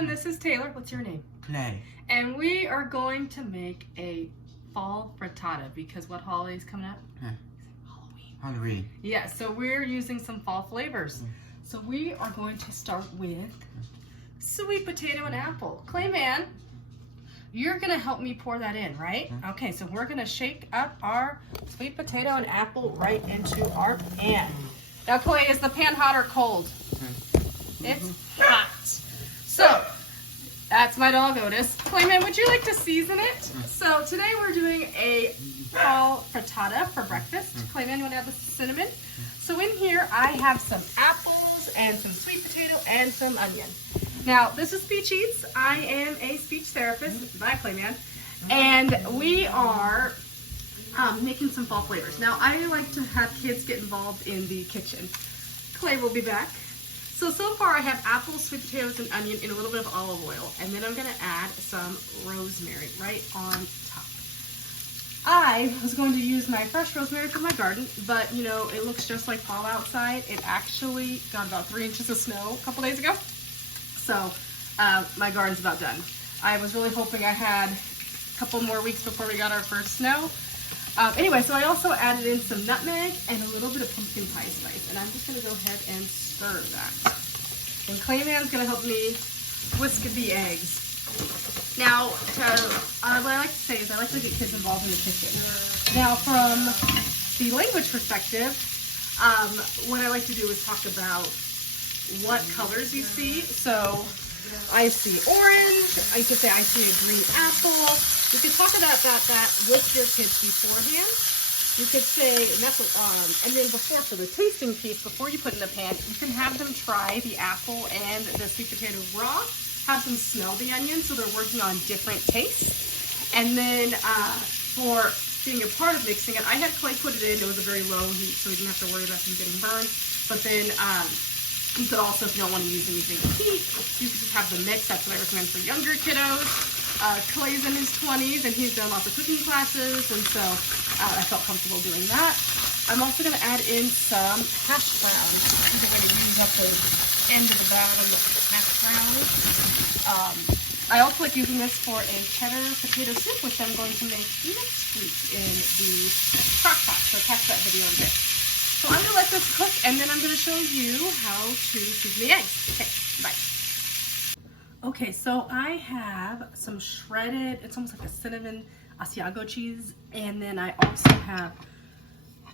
everyone, this is Taylor. What's your name? Clay. And we are going to make a fall frittata because what holiday is coming up? Huh. Halloween. Halloween. Yeah, so we're using some fall flavors. So we are going to start with sweet potato and apple. Clayman, you're gonna help me pour that in, right? Okay, so we're gonna shake up our sweet potato and apple right into our pan. Now, Clay, is the pan hot or cold? It's hot. So, that's my dog Otis. Clayman, would you like to season it? So today we're doing a fall frittata for breakfast. Clayman, you want to add the cinnamon? So in here I have some apples and some sweet potato and some onion. Now this is Speech Eats. I am a speech therapist. Bye, Clayman. And we are making some fall flavors. Now I like to have kids get involved in the kitchen. Clay will be back. So far I have apples, sweet potatoes, and onion in a little bit of olive oil. And then I'm gonna add some rosemary right on top. I was going to use my fresh rosemary from my garden, but you know, it looks just like fall outside. It actually got about 3 inches of snow a couple days ago. So my garden's about done. I was really hoping I had a couple more weeks before we got our first snow. Anyway, so I also added in some nutmeg and a little bit of pumpkin pie spice. And I'm just gonna go ahead and stir that. And Clayman's gonna help me whisk the eggs. Now, what I like to say is I like to get kids involved in the kitchen. Now, from the language perspective, what I like to do is talk about what colors you see. So I see orange. I could say I see a green apple. You could talk about that with your kids beforehand. You could say, and that's and then before, for the tasting piece, before you put in the pan, you can have them try the apple and the sweet potato raw. Have them smell the onion, so they're working on different tastes. And then for being a part of mixing it, I had Clay put it in. It was a very low heat, so we didn't have to worry about them getting burned. But then you could also, if you don't want to use anything with heat, you could just have the mix. That's what I recommend for younger kiddos. Clay's in his 20s, and he's done lots of cooking classes, and so I felt comfortable doing that. I'm also going to add in some hash browns. I'm going to use up the end of the bottom of the hash browns. I also like using this for a cheddar potato soup, which I'm going to make next week in the crock pot. So catch that video in a bit. So I'm going to let this cook, and then I'm going to show you how to season the eggs. Okay, bye. Okay, so I have some shredded, it's almost like a cinnamon Asiago cheese, and then I also have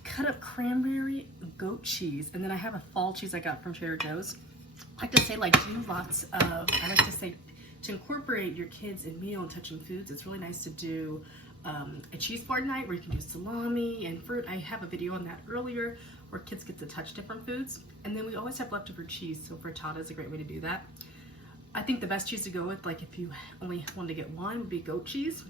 cut up cranberry goat cheese, and then I have a fall cheese I got from Trader Joe's. I like to say, like, do lots of, I like to say, to incorporate your kids in meal and touching foods, it's really nice to do a cheese board night where you can do salami and fruit. I have a video on that earlier where kids get to touch different foods. And then we always have leftover cheese, so frittata is a great way to do that. I think the best cheese to go with, like if you only wanted to get one, would be goat cheese.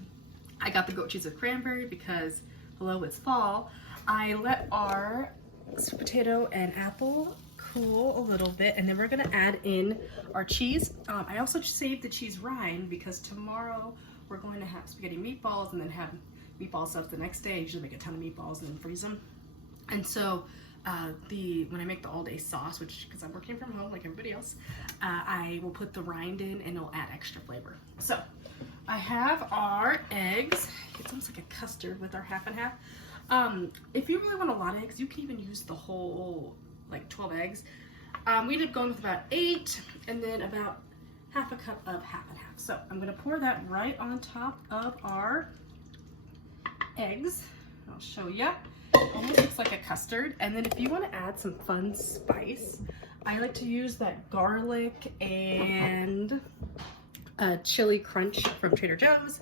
I got the goat cheese with cranberry because, hello, it's fall. I let our sweet potato and apple cool a little bit, and then we're gonna add in our cheese. I also saved the cheese rind because tomorrow we're going to have spaghetti meatballs and then have meatball stuff the next day. I usually make a ton of meatballs and then freeze them. And so when I make the all-day sauce, which, because I'm working from home like everybody else, I will put the rind in and it'll add extra flavor. So I have our eggs. It's almost like a custard with our half and half. If you really want a lot of eggs, you can even use the whole, like 12 eggs. We ended up going with about 8 and then about half a cup of half and half. So I'm gonna pour that right on top of our eggs. I'll show you. Almost looks like a custard. And then if you want to add some fun spice, I like to use that garlic and chili crunch from Trader Joe's.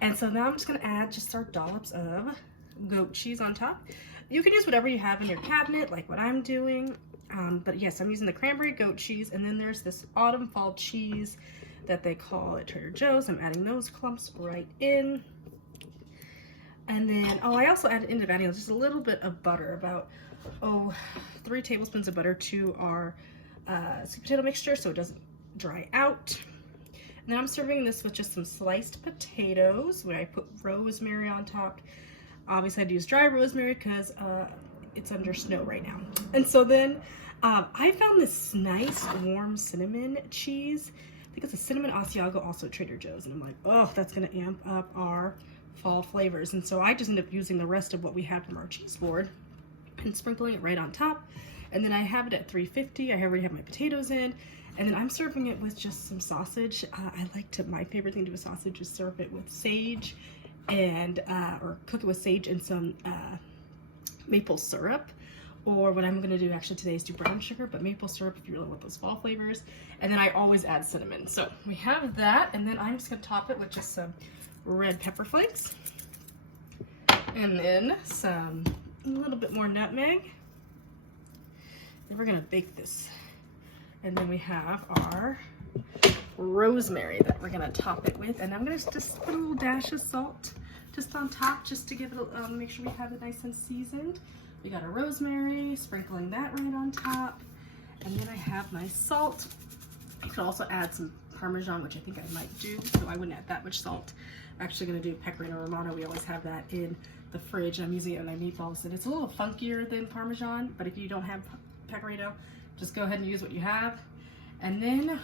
And so now I'm just going to add just our dollops of goat cheese on top. You can use whatever you have in your cabinet, like what I'm doing. But yes, I'm using the cranberry goat cheese. And then there's this autumn fall cheese that they call at Trader Joe's. I'm adding those clumps right in. And then, I also added into vanilla just a little bit of butter, about 3 tablespoons of butter to our sweet potato mixture so it doesn't dry out. And then I'm serving this with just some sliced potatoes where I put rosemary on top. Obviously I'd use dry rosemary because it's under snow right now. And so then I found this nice warm cinnamon cheese think it's a cinnamon Asiago, also at Trader Joe's. And I'm like, oh, that's gonna amp up our fall flavors. And so I just end up using the rest of what we had from our cheese board and sprinkling it right on top. And then I have it at 350. I already have my potatoes in. And then I'm serving it with just some sausage. I like to, my favorite thing to do with sausage is serve it with sage and, or cook it with sage and some maple syrup. Or what I'm gonna do actually today is do brown sugar, but maple syrup if you really want those fall flavors. And then I always add cinnamon. So we have that, and then I'm just gonna top it with just some red pepper flakes. And then a little bit more nutmeg. And we're gonna bake this. And then we have our rosemary that we're gonna top it with. And I'm gonna just put a little dash of salt just on top, just to give it a, make sure we have it nice and seasoned. We got our rosemary, sprinkling that right on top. And then I have my salt. I could also add some Parmesan, which I think I might do, so I wouldn't add that much salt. I'm actually gonna do Pecorino Romano. We always have that in the fridge. I'm using it in my meatballs, and it's a little funkier than Parmesan, but if you don't have Pecorino, just go ahead and use what you have. And then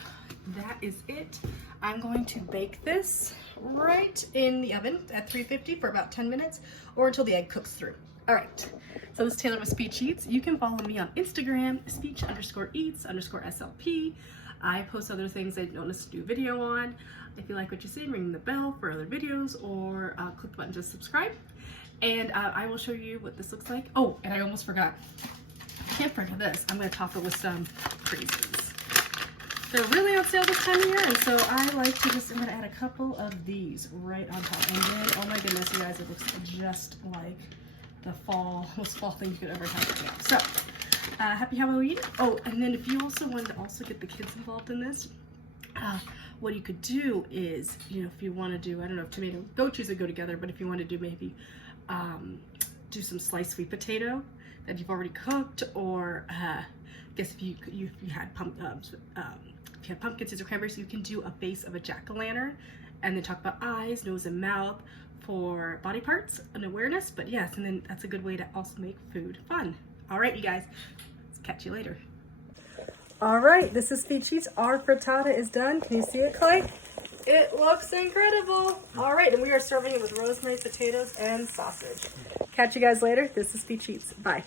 that is it. I'm going to bake this right in the oven at 350 for about 10 minutes or until the egg cooks through. All right, so this is Taylor with Speech Eats. You can follow me on Instagram, speech_eats_SLP. I post other things I don't necessarily do video on. If you like what you see, ring the bell for other videos or click the button to subscribe. And I will show you what this looks like. Oh, and I almost forgot. I can't forget this. I'm gonna top it with some craisins. They're really on sale this time of year, and so I like to just, I'm gonna add a couple of these right on top. And then, oh my goodness, you guys, it looks just like the most fall thing you could ever have. Yeah. So, happy Halloween. Oh, and then if you also want to also get the kids involved in this, what you could do is, you know, if you want to do, I don't know if tomato and goat cheese would go together, but if you want to do maybe do some sliced sweet potato that you've already cooked, or I guess if you had pumpkin seeds or cranberries, you can do a base of a jack-o'-lantern and then talk about eyes, nose, and mouth for body parts and awareness. But yes, and then that's a good way to also make food fun. All right, you guys, let's catch you later. All right, this is Speech Eats. Our frittata is done. Can you see it, Clay? It looks incredible. All right, and we are serving it with rosemary, potatoes, and sausage. Catch you guys later. This is Speech Eats. Bye.